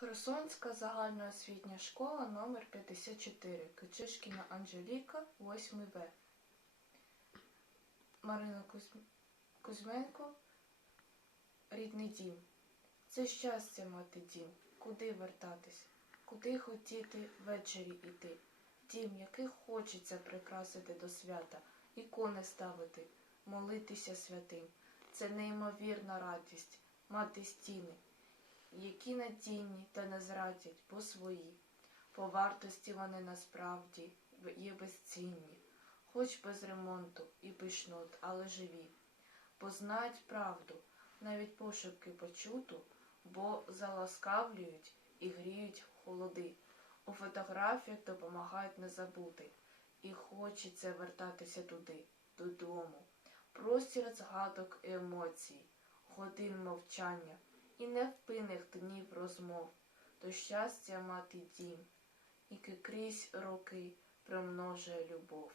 Херсонська загальноосвітня школа номер 54 Кичишкіна Анжеліка, 8 В. Марина Кузь- Кузьменко. Рідний дім. Це щастя мати дім. Куди вертатись? Куди хотіти ввечері іти? Дім, який хочеться прикрасити до свята, ікони ставити, молитися святим. Це неймовірна радість, мати стіни, які надійні та не зрадять, бо свої. По вартості вони насправді є безцінні, хоч без ремонту і пишнот, але живі. Бо знають правду, навіть пошепки почуту, бо заласкавлюють і гріють холоди. У фотографіях допомагають не забути, і хочеться вертатися туди, додому. Простір згадок і емоцій, годин мовчання і невпинних днів розмов, то щастя мати дім, який крізь роки примножує любов.